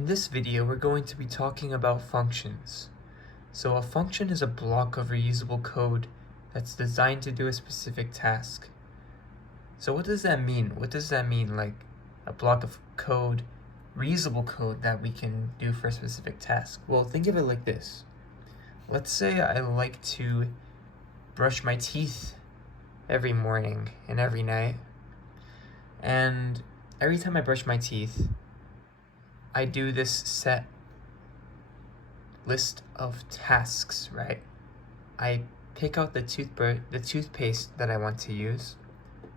In this video, we're going to be talking about functions. So a function is a block of reusable code that's designed to do a specific task. So what does that mean? What does that mean, like a block of code, reusable code that we can do for a specific task? Well, think of it like this. Let's say I like to brush my teeth every morning and every night. And every time I brush my teeth, I do this set list of tasks, right? I pick out the toothpaste that I want to use,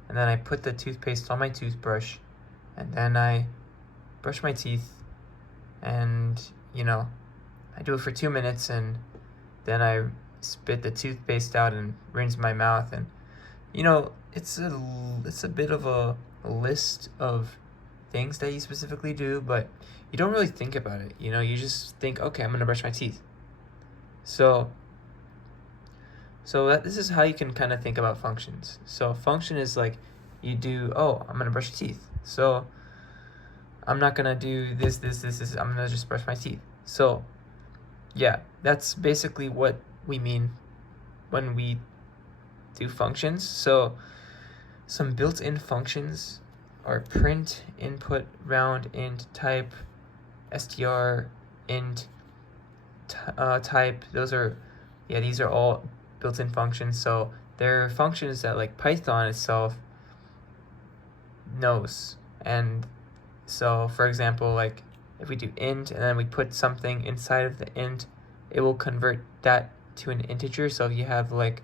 and then I put the toothpaste on my toothbrush, and then I brush my teeth, and I do it for 2 minutes, and then I spit the toothpaste out and rinse my mouth, and it's a bit of a list of things that you specifically do, but you don't really think about it. You just think, okay, I'm gonna brush my teeth. So this is how you can kind of think about functions. So a function is like you do, I'm gonna brush your teeth. So I'm not gonna do this. I'm gonna just brush my teeth. So yeah, that's basically what we mean when we do functions. So some built-in functions are print, input, round, int, type, str, int, type. These are all built-in functions. So they're functions that like Python itself knows. And so for example, like if we do int and then we put something inside of the int, it will convert that to an integer. So if you have like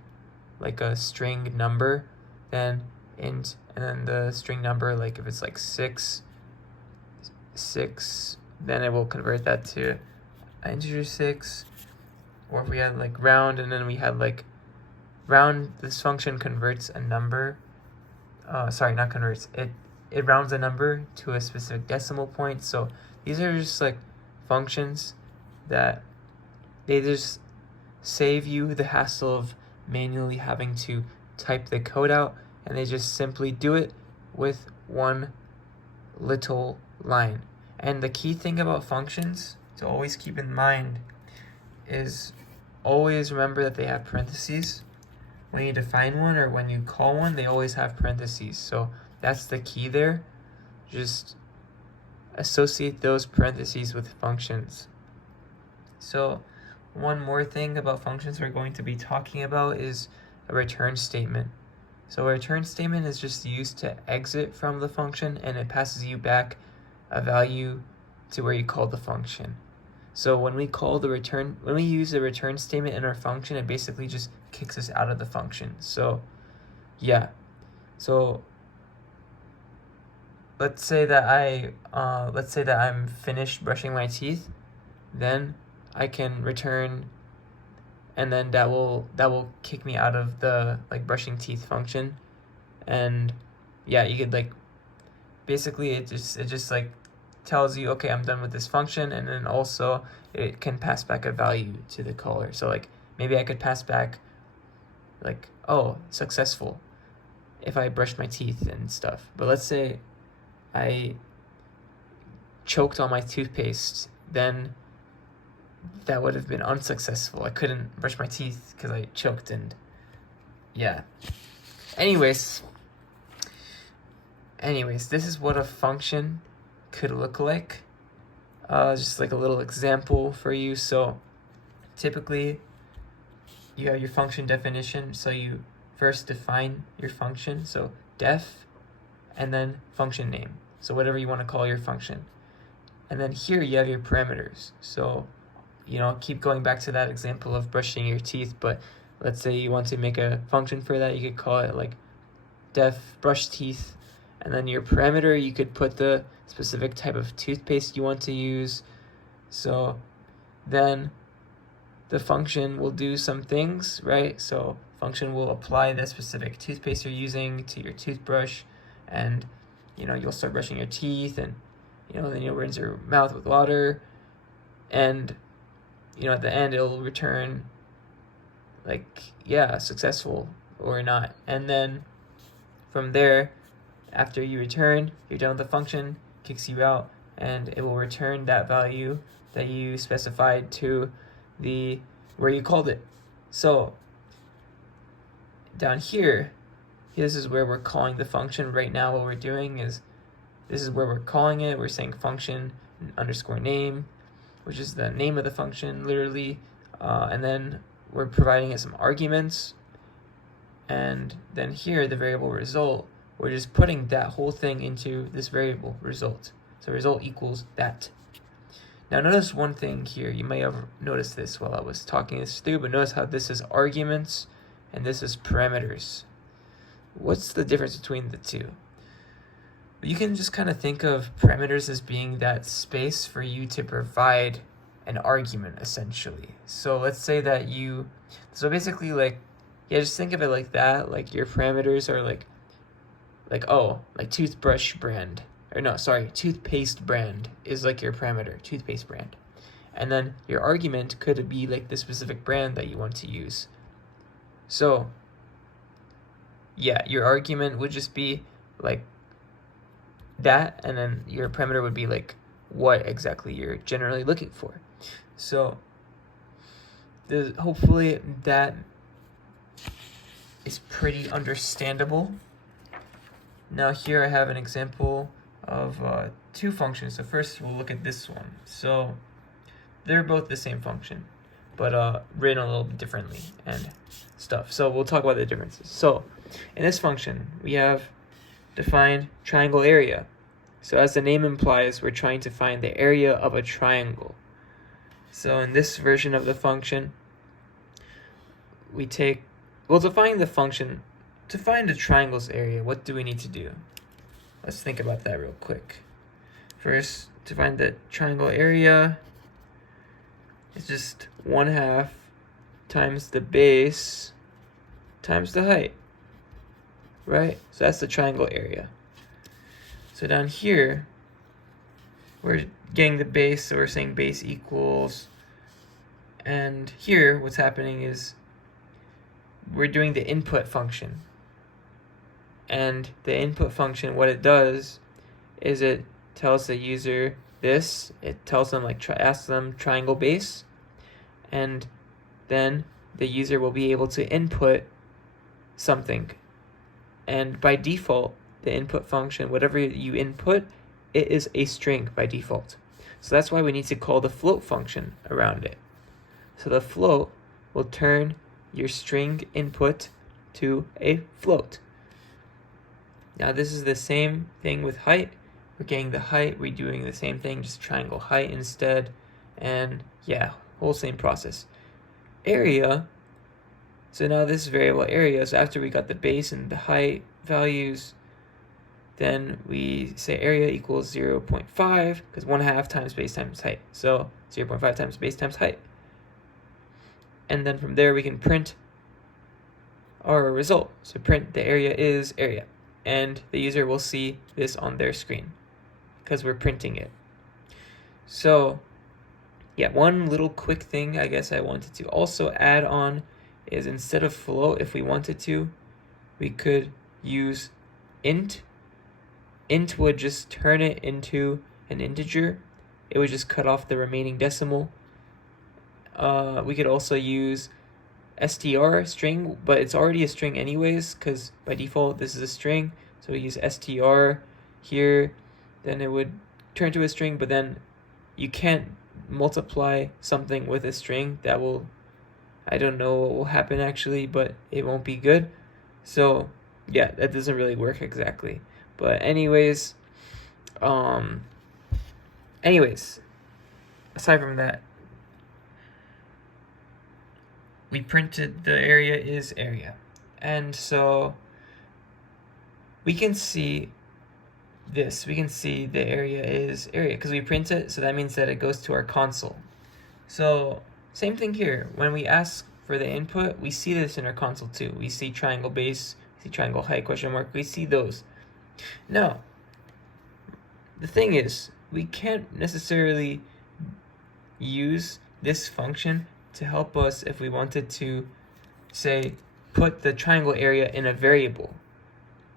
a string number, then int, and then the string number, like if it's like 6, then it will convert that to an integer 6. Or if we had like round, and then we had like round, this function converts a number, not converts, it rounds a number to a specific decimal point. So these are just like functions that they just save you the hassle of manually having to type the code out, and they just simply do it with one little line. And the key thing about functions to always keep in mind is always remember that they have parentheses. When you define one or when you call one, they always have parentheses. So that's the key there. Just associate those parentheses with functions. So one more thing about functions we're going to be talking about is a return statement. So a return statement is just used to exit from the function, and it passes you back a value to where you called the function. So when we use the return statement in our function, it basically just kicks us out of the function. So yeah. So let's say that I'm finished brushing my teeth, then I can return, and then that will kick me out of the brushing teeth function. And yeah, you could basically it just tells you, okay, I'm done with this function, and then also it can pass back a value to the caller. So maybe I could pass back successful if I brushed my teeth and stuff. But let's say I choked on my toothpaste, then that would have been unsuccessful. I couldn't brush my teeth because I choked, and yeah. Anyways, this is what a function could look like. Just like a little example for you. So typically you have your function definition. So you first define your function. So def, and then function name. So whatever you want to call your function. And then here you have your parameters. So keep going back to that example of brushing your teeth, but let's say you want to make a function for that. You could call it def brush teeth, and then your parameter, you could put the specific type of toothpaste you want to use. So then the function will do some things, right? So function will apply the specific toothpaste you're using to your toothbrush, and you'll start brushing your teeth, and then you'll rinse your mouth with water, and at the end it'll return successful or not. And then from there, after you return, you're done with the function, kicks you out, and it will return that value that you specified to the where you called it. So down here, this is where we're calling the function. Right now what we're doing is this is where we're calling it. We're saying function underscore name, which is the name of the function literally, and then we're providing it some arguments, and then here the variable result, we're just putting that whole thing into this variable result. So result equals that. Now notice one thing here. You may have noticed this while I was talking this through, but notice how this is arguments and this is parameters. What's the difference between the two? You can just kind of think of parameters as being that space for you to provide an argument, essentially. So let's say that so basically just think of it like that. Like your parameters are like toothbrush brand. Or no, sorry, toothpaste brand is like your parameter, toothpaste brand. And then your argument could be like the specific brand that you want to use. So yeah, your argument would just be like that, and then your parameter would be like what exactly you're generally looking for. So hopefully that is pretty understandable. Now here I have an example of two functions. So first we'll look at this one. So they're both the same function, but written a little bit differently and stuff. So we'll talk about the differences. So in this function, we have defined triangle area. So as the name implies, we're trying to find the area of a triangle. So in this version of the function, to find the function, to find the triangle's area, what do we need to do? Let's think about that real quick. First, to find the triangle area, it's just 1/2 times the base times the height, right? So that's the triangle area. So down here, we're getting the base, so we're saying base equals, and here what's happening is we're doing the input function. And the input function, what it does is it tells the user this, it tells them asks them triangle base, and then the user will be able to input something. And by default, the input function, whatever you input, it is a string by default. So that's why we need to call the float function around it. So the float will turn your string input to a float. Now this is the same thing with height. We're getting the height, we're doing the same thing, just triangle height instead. And yeah, whole same process. Area, so now this is variable area. So after we got the base and the height values, then we say area equals 0.5, because 1/2 times base times height. So 0.5 times base times height. And then from there we can print our result. So print the area is area. And the user will see this on their screen because we're printing it. So yeah, one little quick thing I guess I wanted to also add on is instead of float, if we wanted to, we could use int. Int would just turn it into an integer. It would just cut off the remaining decimal. We could also use str, string, but it's already a string anyways, because by default this is a string. So we use str here, then it would turn to a string, but then you can't multiply something with a string. That will, I don't know what will happen actually, but it won't be good. So yeah, that doesn't really work exactly. But anyways, aside from that, we printed the area is area. And so we can see this. We can see the area is area because we print it. So that means that it goes to our console. So same thing here. When we ask for the input, we see this in our console too. We see triangle base, we see triangle height, question mark. We see those. Now, the thing is, we can't necessarily use this function to help us if we wanted to, say, put the triangle area in a variable.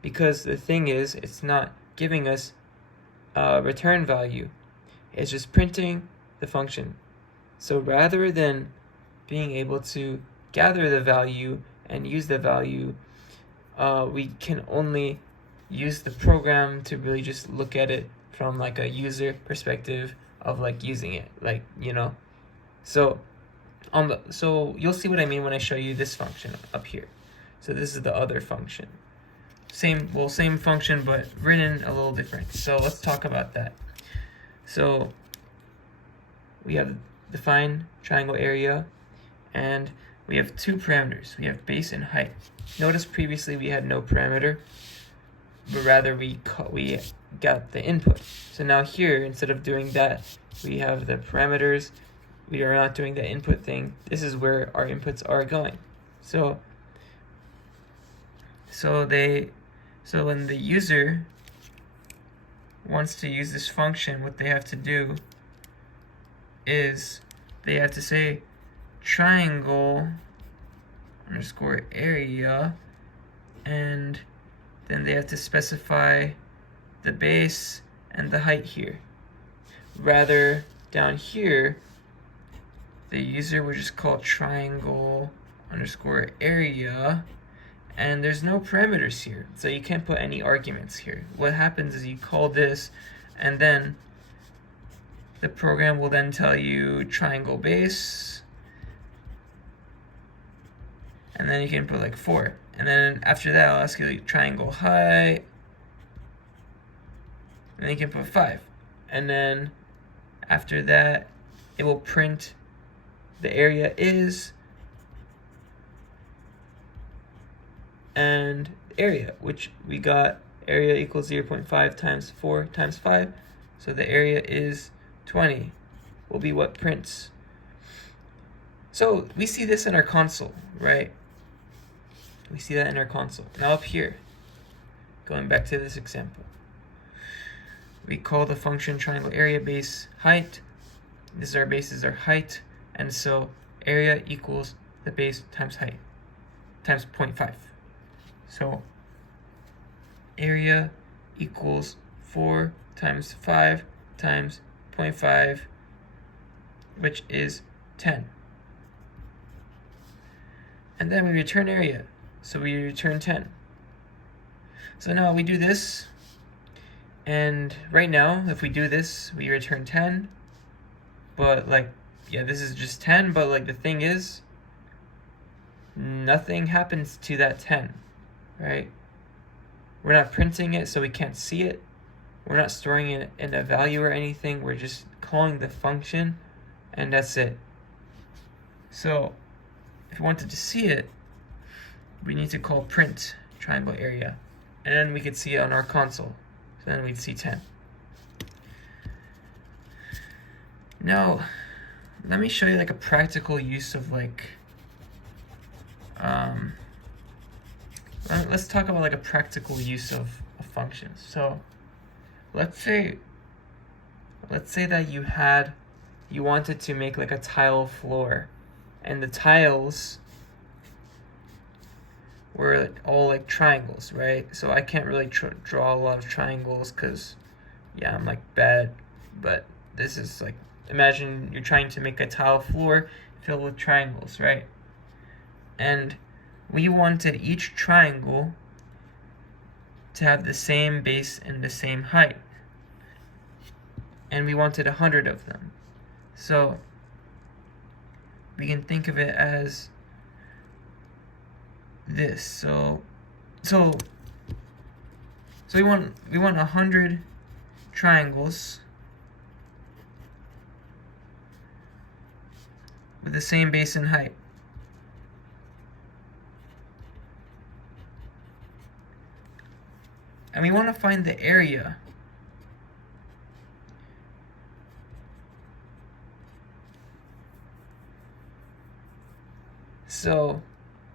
Because the thing is, it's not giving us a return value. It's just printing the function. So rather than being able to gather the value and use the value, we can only use the program to really just look at it from like a user perspective of like using it, like, you know. So so you'll see what I mean when I show you this function up here. So this is the other function. Same function, but written a little different. So let's talk about that. So we have define triangle area, and we have two parameters. We have base and height. Notice previously we had no parameter, but rather we got the input. So now here, instead of doing that, we have the parameters. We are not doing the input thing. This is where our inputs are going. So when the user wants to use this function, what they have to do is they have to say triangle underscore area, and then they have to specify the base and the height here. Rather, down here, the user would just call triangle underscore area, and there's no parameters here, so you can't put any arguments here. What happens is you call this, and then the program will then tell you triangle base, and then you can put like 4. And then after that, I'll ask you like triangle height, and then you can put 5. And then after that, it will print the area is and area, which we got area equals 0.5 times 4 times 5. So the area is 20, will be what prints. So we see this in our console, right? We see that in our console. Now up here, going back to this example, we call the function triangle area base height. This is our base, this is our height. And so area equals the base times height times 0.5. So area equals 4 times 5 times 0.5, which is 10. And then we return area, so we return 10. So now we do this, and right now, if we do this, we return 10, but like, yeah, this is just 10, but like the thing is, nothing happens to that 10, right? We're not printing it, so we can't see it. We're not storing it in a value or anything. We're just calling the function, and that's it. So if we wanted to see it, we need to call print triangle area, and then we could see it on our console. So then we'd see 10. Now, let me show you like a practical use of like, let's talk about like a practical use of functions. So let's say that you wanted to make like a tile floor, and the tiles were all like triangles, right? So I can't really draw a lot of triangles because, yeah, I'm like bad. But this is like, imagine you're trying to make a tile floor filled with triangles, right? And we wanted each triangle to have the same base and the same height. And we wanted 100 of them. So we can think of it as this. So we want 100 triangles with the same base and height. And we want to find the area. So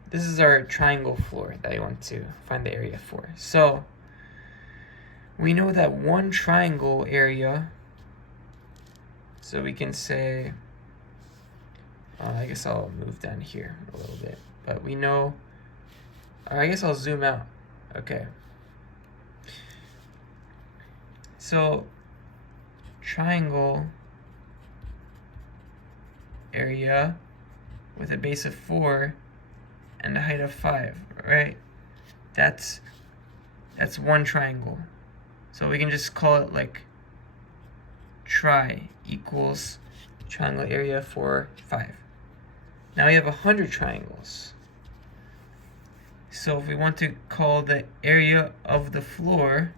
this is our triangle floor that I want to find the area for. So we know that one triangle area, so we can say, I guess I'll move down here a little bit, but we know, or I guess I'll zoom out. Okay. So triangle area with a base of 4 and a height of 5, right? That's one triangle. So we can just call it like tri equals triangle area for 5. Now we have 100 triangles. So if we want to call the area of the floor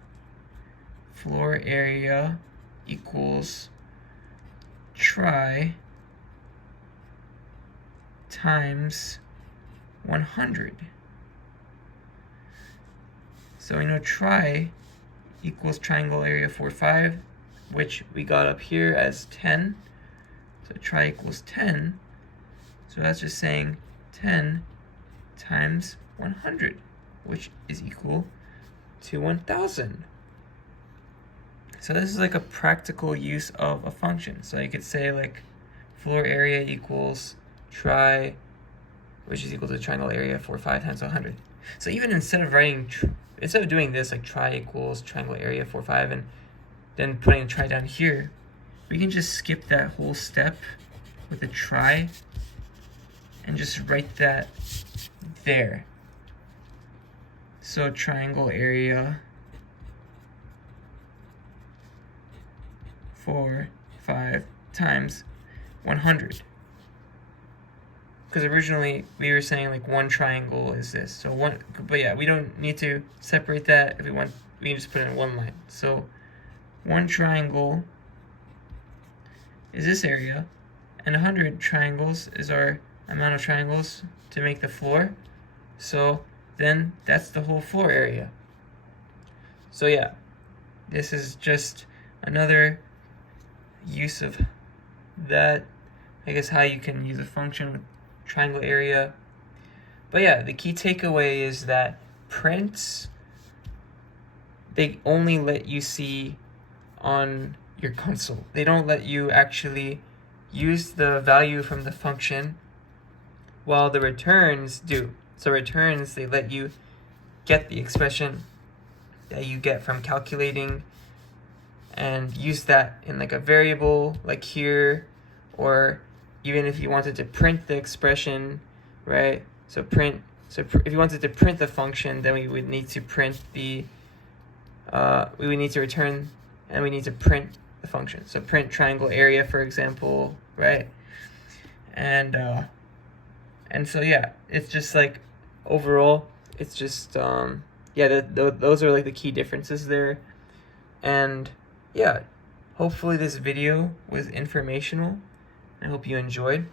area equals tri times 100. So we know tri equals triangle area for 5, which we got up here as 10. So tri equals 10. So that's just saying 10 times 100, which is equal to 1000. So this is like a practical use of a function. So you could say like floor area equals tri, which is equal to triangle area for 5 times 100. So even instead of doing this like tri equals triangle area for 5 and then putting a tri down here, we can just skip that whole step with a tri and just write that there. So triangle area for 5 times 100. Because originally we were saying like one triangle is this. So but yeah, we don't need to separate that. If we want, we can just put it in one line. So one triangle is this area, and 100 triangles is our amount of triangles to make the floor. So then that's the whole floor area. So yeah, this is just another use of that, I guess, how you can use a function with triangle area. But yeah, the key takeaway is that prints, they only let you see on your console. They don't let you actually use the value from the function, while the returns do. So returns, they let you get the expression that you get from calculating and use that in like a variable like here, or even if you wanted to print the expression, right? So if you wanted to print the function, then we would need to print the we would need to return, and we need to print the function. So print triangle area, for example, right? And so yeah, it's just like overall, it's just yeah, those are like the key differences there. And yeah, hopefully this video was informational. I hope you enjoyed.